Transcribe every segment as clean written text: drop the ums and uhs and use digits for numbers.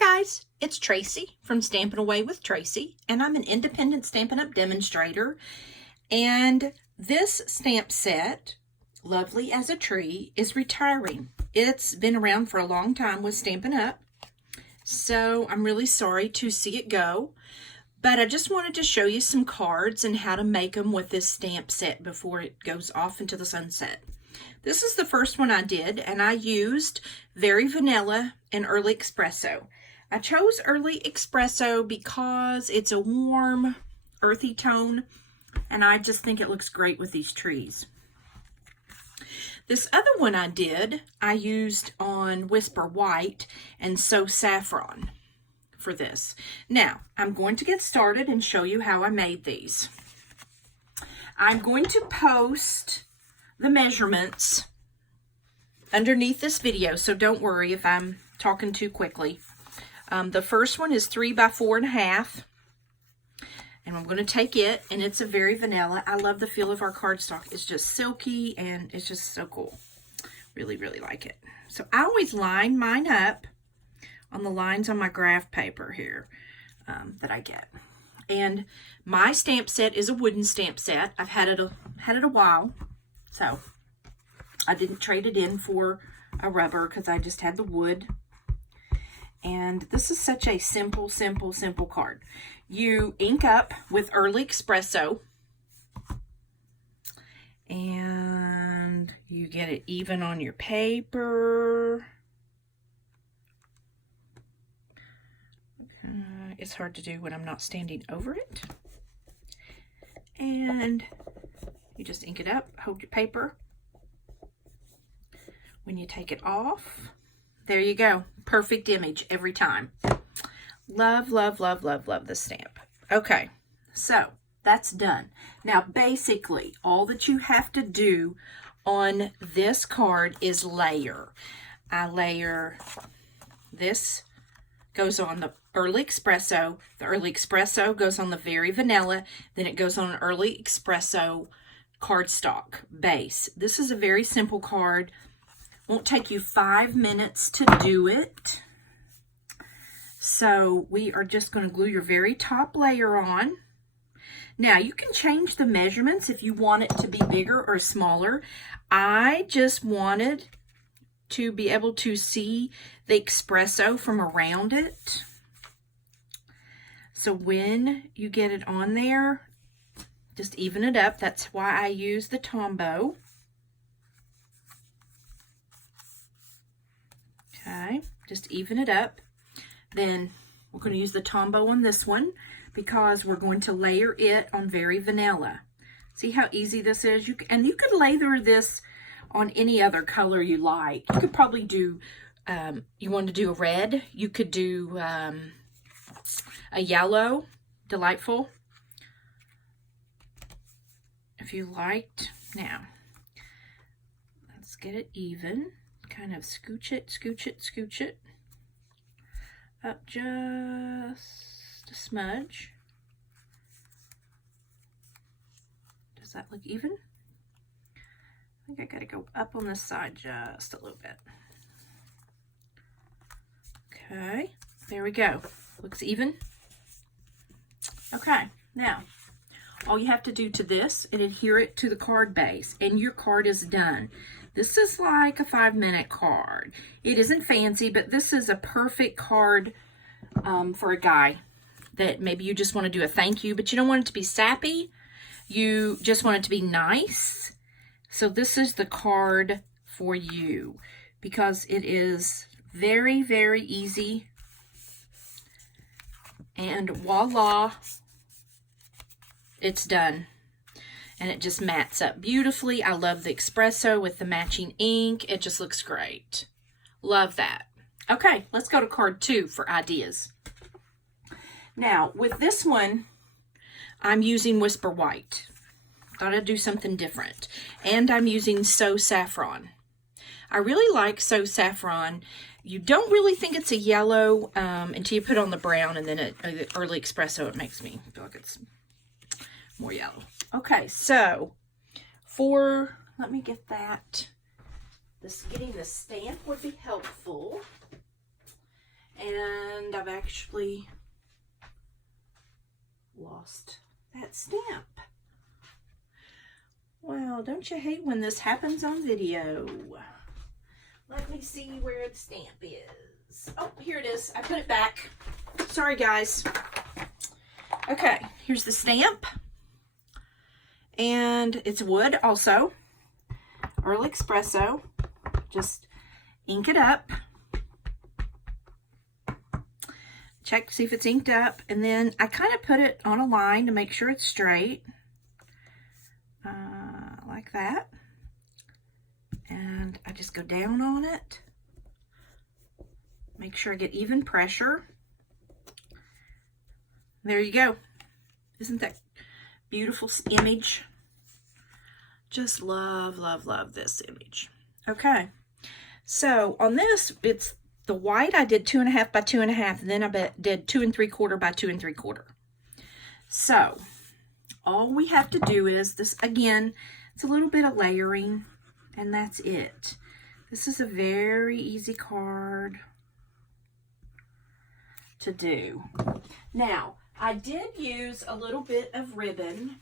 guys, it's Tracy from Stampin' Away with Tracy, and I'm an independent Stampin' Up! Demonstrator. And this stamp set, Lovely as a Tree, is retiring. It's been around for a long time with Stampin' Up!, so I'm really sorry to see it go. But I just wanted to show you some cards and how to make them with this stamp set before it goes off into the sunset. This is the first one I did, and I used Very Vanilla and Early Expresso. I chose Early Expresso because it's a warm, earthy tone, and I just think it looks great with these trees. This other one I did, I used on Whisper White and So Saffron for this. Now, I'm going to get started and show you how I made these. I'm going to post the measurements underneath this video, so don't worry if I'm talking too quickly. The first one is 3 by 4.5, and I'm going to take it, and it's a Very Vanilla. I love the feel of our cardstock. It's just silky, and it's just so cool. Really, really like it. So I always line mine up on the lines on my graph paper here that I get. And my stamp set is a wooden stamp set. I've had it a while. So I didn't trade it in for a rubber because I just had the wood. And this is such a simple, simple, simple card. You ink up with Early Expresso. And you get it even on your paper. It's hard to do when I'm not standing over it. And you just ink it up, hold your paper. When you take it off, there you go. Perfect image every time. Love, love, love, love, love this stamp. Okay, so that's done. Now, basically, all that you have to do on this card is layer. I layer this, goes on the Early Expresso. The Early Expresso goes on the Very Vanilla. Then it goes on an Early Expresso cardstock base. This is a very simple card. Won't take you 5 minutes to do it. So we are just going to glue your very top layer on. Now you can change the measurements if you want it to be bigger or smaller. I just wanted to be able to see the espresso from around it. So when you get it on there, just even it up. That's why I use the Tombow. Okay, just even it up. Then we're going to use the Tombow on this one because we're going to layer it on Very Vanilla. See how easy this is? You could layer this on any other color you like. You could probably do, you want to do a red, you could do a yellow, delightful, if you liked. Now, let's get it even. Kind of scooch it, scooch it, scooch it up just a smudge. Does that look even? I think I gotta go up on this side just a little bit. Okay, there we go. Looks even. Okay, now all you have to do to this is adhere it to the card base, and your card is done. This is like a 5-minute card. It isn't fancy, but this is a perfect card for a guy that maybe you just want to do a thank you, but you don't want it to be sappy. You just want it to be nice. So this is the card for you because it is very, very easy. And voila, it's done. And it just mats up beautifully. I love the espresso with the matching ink. It just looks great. Love that. Okay, let's go to card 2 for ideas. Now, with this one, I'm using Whisper White. Thought I'd do something different. And I'm using So Saffron. I really like So Saffron. You don't really think it's a yellow until you put on the brown, and then Early Expresso, it makes me feel like it's more yellow. Okay, so let me get that. Getting the stamp would be helpful. And I've actually lost that stamp. Well, don't you hate when this happens on video? Let me see where the stamp is. Oh, here it is. I put it back. Sorry, guys. Okay, here's the stamp. And it's wood also. Early Expresso. Just ink it up. Check to see if it's inked up. And then I kind of put it on a line to make sure it's straight. Like that. And I just go down on it. Make sure I get even pressure. There you go. Isn't that beautiful image? Just love, love, love this image. Okay. So on this, it's the white. I did 2.5 by 2.5, and then I did 2 3/4 by 2 3/4. So all we have to do is this again. It's a little bit of layering, and that's it. This is a very easy card to do. Now, I did use a little bit of ribbon,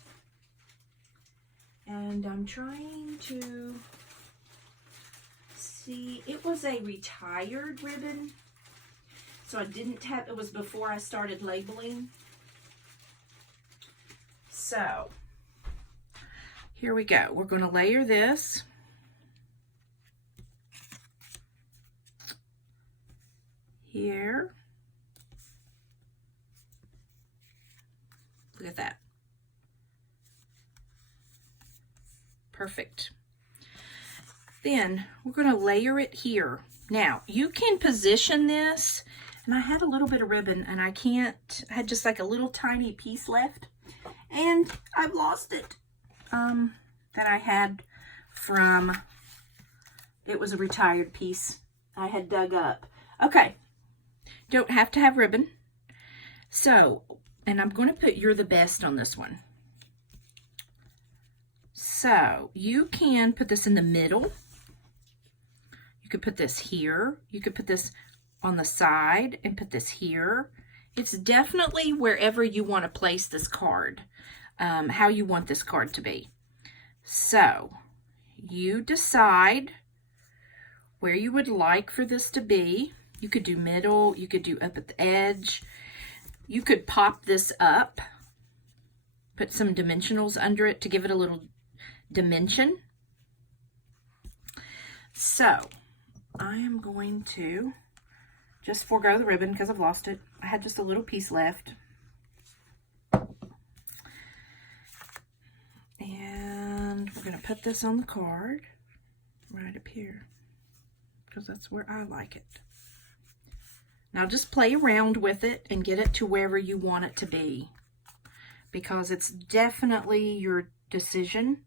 and I'm trying to see. It was a retired ribbon, so I didn't have, it was before I started labeling. So, here we go. We're going to layer this. Here. Look at that. Perfect. Then we're going to layer it here. Now, you can position this, and I had a little bit of ribbon, and I had just like a little tiny piece left, and I've lost it. That I had from, it was a retired piece I had dug up. Okay, don't have to have ribbon. So, and I'm going to put "You're the Best" on this one. So, you can put this in the middle. You could put this here. You could put this on the side and put this here. It's definitely wherever you want to place this card, how you want this card to be. So, you decide where you would like for this to be. You could do middle, you could do up at the edge. You could pop this up, put some dimensionals under it to give it a little dimension. So, I am going to just forego the ribbon because I've lost it. I had just a little piece left. And we're going to put this on the card right up here because that's where I like it. Now just play around with it and get it to wherever you want it to be, because it's definitely your decision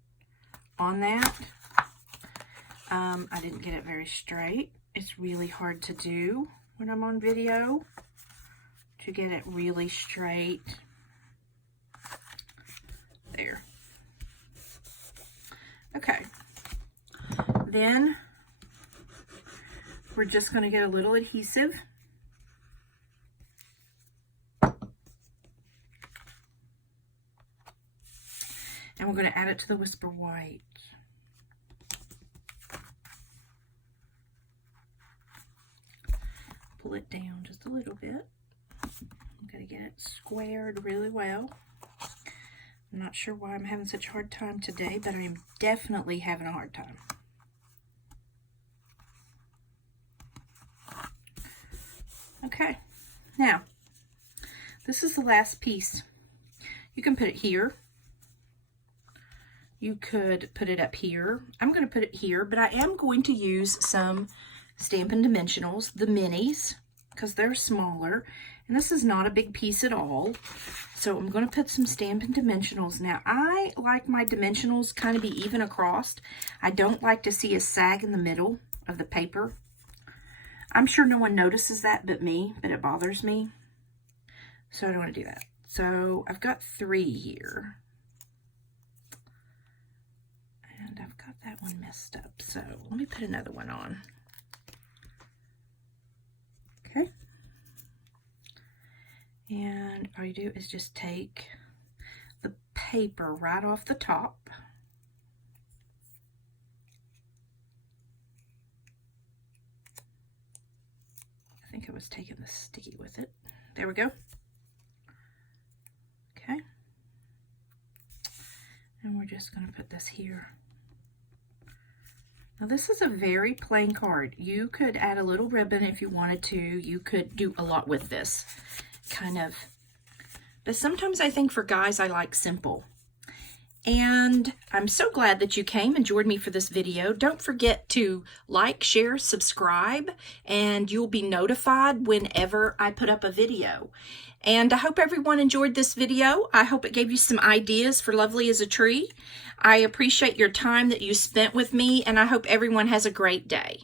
on that. I didn't get it very straight. It's really hard to do when I'm on video to get it really straight. There. Okay. Then we're just going to get a little adhesive. And we're going to add it to the Whisper White. Pull it down just a little bit. I'm going to get it squared really well. I'm not sure why I'm having such a hard time today, but I am definitely having a hard time. Okay, now, this is the last piece. You can put it here. You could put it up here. I'm going to put it here, but I am going to use some Stampin' Dimensionals, the minis, because they're smaller. And this is not a big piece at all. So I'm going to put some Stampin' Dimensionals. Now, I like my dimensionals kind of be even across. I don't like to see a sag in the middle of the paper. I'm sure no one notices that but me, but it bothers me. So I don't want to do that. So I've got 3 here. And I've got that one messed up. So let me put another one on. Okay. And all you do is just take the paper right off the top. I think I was taking the sticky with it. There we go. Okay. And we're just going to put this here. Now this is a very plain card. You could add a little ribbon if you wanted to. You could do a lot with this kind of. But sometimes I think for guys I like simple. And I'm so glad that you came and joined me for this video. Don't forget to like, share, subscribe, and you'll be notified whenever I put up a video. And I hope everyone enjoyed this video. I hope it gave you some ideas for Lovely as a Tree. I appreciate your time that you spent with me, and I hope everyone has a great day.